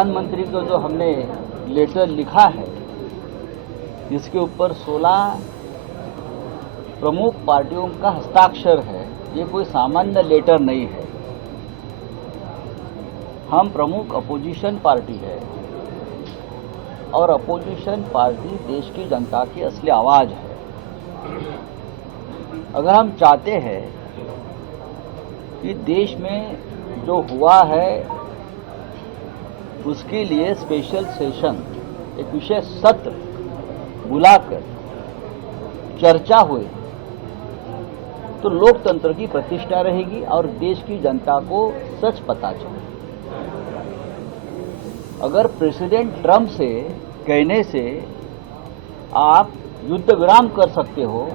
प्रधानमंत्री को जो हमने लेटर लिखा है, जिसके ऊपर 16 प्रमुख पार्टियों का हस्ताक्षर है, ये कोई सामान्य लेटर नहीं है। हम प्रमुख अपोजिशन पार्टी है और अपोजिशन पार्टी देश की जनता की असली आवाज है। अगर हम चाहते हैं कि देश में जो हुआ है उसके लिए स्पेशल सेशन, एक विशेष सत्र बुलाकर चर्चा हुई, तो लोकतंत्र की प्रतिष्ठा रहेगी और देश की जनता को सच पता चले। अगर प्रेसिडेंट ट्रंप से कहने से आप युद्ध विराम कर सकते हो,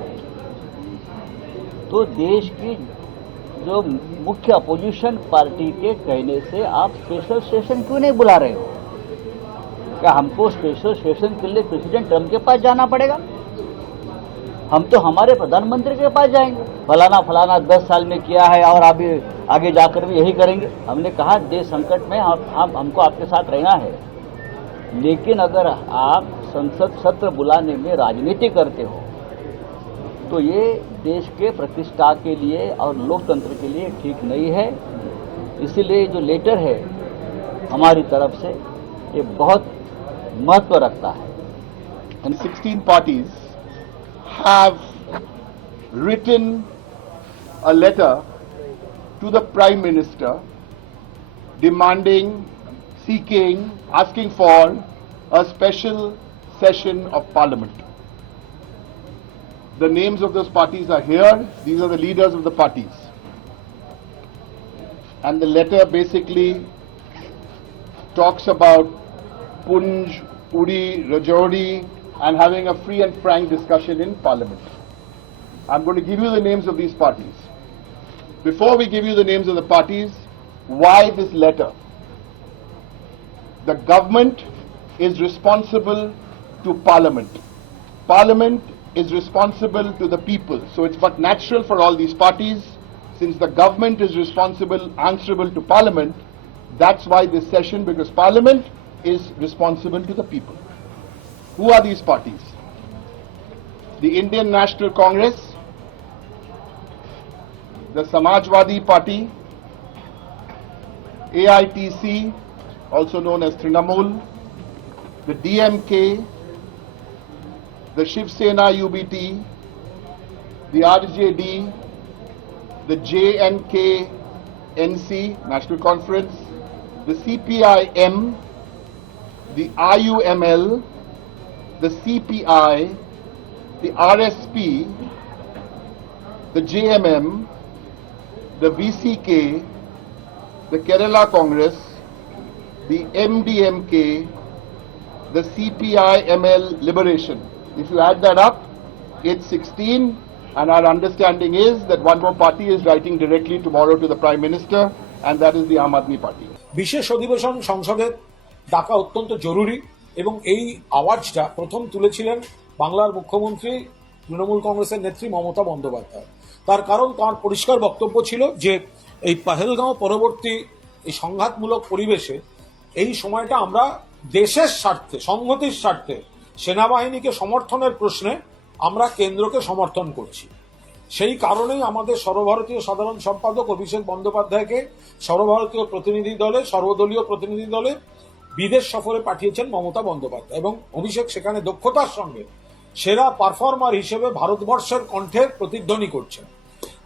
तो देश की जो मुख्य अपोजिशन पार्टी के कहने से आप स्पेशल सेशन क्यों नहीं बुला रहे हो? क्या हमको स्पेशल सेशन के लिए प्रेसिडेंट ट्रंप के पास जाना पड़ेगा? हम तो हमारे प्रधानमंत्री के पास जाएंगे, फलाना फलाना 10 साल में किया है और अभी आगे जाकर भी यही करेंगे। हमने कहा देश संकट में हमको आपके साथ रहना है, लेकिन अगर आप संसद सत्र बुलाने में राजनीति करते हो तो ये देश के प्रतिष्ठा के लिए और लोकतंत्र के लिए ठीक नहीं है। इसलिए जो लेटर है हमारी तरफ से ये बहुत महत्व रखता है। And 16 parties have written a letter to the Prime Minister demanding, seeking, asking for a special session of Parliament. The names of those parties are here. These are the leaders of the parties. And the letter basically talks about Punj, Uri, Rajouri, and having a free and frank discussion in Parliament. I'm going to give you the names of these parties. Before we give you the names of the parties, why this letter? The government is responsible to Parliament. Parliament is responsible to the people. So it's but natural for all these parties, since the government is answerable to Parliament, that's why this session, because Parliament is responsible to the people. Who are these parties? The Indian National Congress, the Samajwadi Party, AITC, also known as Trinamool, the DMK, the Shiv Sena UBT, the RJD, the JNK NC, National Conference, the CPIM, the IUML, the CPI, the RSP, the JMM, the VCK, the Kerala Congress, the MDMK, the CPI-ML Liberation. If you add that up, it's 16, and our understanding is that one more party is writing directly tomorrow to the Prime Minister, and that is the Aam Aadmi Party. বিশেষ অধিবেশন সংসদের ডাকা অত্যন্ত জরুরি এবং এই আওয়াজটা প্রথম তুলেছিলেন বাংলার মুখ্যমন্ত্রী তৃণমূল কংগ্রেসের নেত্রী মমতা বন্দ্যোপাধ্যায়। তার কারণ তার পরিষ্কার বক্তব্য ছিল যে এই পহেলগাঁও পরবর্তী এই সংঘাতমূলক পরিবেশে এই সময়টা আমরা দেশের স্বার্থে, সংহতির স্বার্থে সেনাবাহিনীকে সমর্থনের প্রশ্নে আমরা কেন্দ্রকে সমর্থন করছি। সেই কারণেই আমাদের সর্বভারতীয় সাধারণ সম্পাদক অভিষেক বন্দ্যোপাধ্যায়কে সর্বভারতীয় প্রতিনিধি দলে, সর্বদলীয় প্রতিনিধি দলে বিদেশ সফরে পাঠিয়েছেন মমতা বন্দ্যোপাধ্যায় এবং অভিষেক সেখানে দক্ষতার সঙ্গে সেরা পারফর্মার হিসেবে ভারতবর্ষের কণ্ঠের প্রতিধ্বনি করছেন।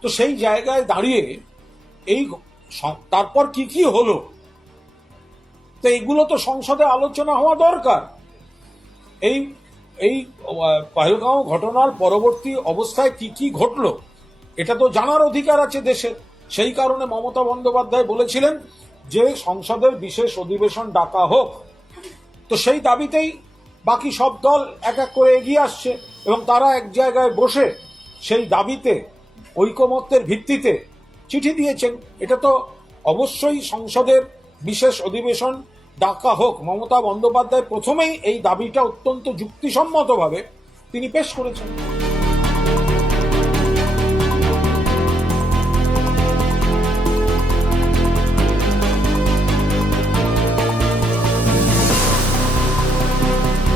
তো সেই জায়গায় দাঁড়িয়ে এই তারপর কি হলো, তো এইগুলো তো সংসদে আলোচনা হওয়া দরকার। এই পহেলগাঁও ঘটনার পরবর্তী অবস্থায় কি ঘটলো এটা তো জানার অধিকার আছে দেশের। সেই কারণে মমতা বন্দ্যোপাধ্যায় বলেছিলেন যে সংসদের বিশেষ অধিবেশন ডাকা হোক। তো সেই দাবিতেই বাকি সব দল এক এক করে এগিয়ে আসছে এবং তারা এক জায়গায় বসে সেই দাবিতে ঐকমত্যের ভিত্তিতে চিঠি দিয়েছেন। এটা তো অবশ্যই সংসদের বিশেষ অধিবেশন ডাকা হোক। মমতা বন্দ্যোপাধ্যায় প্রথমেই এই দাবিটা অত্যন্ত যুক্তিসম্মতভাবে তিনি পেশ করেছেন।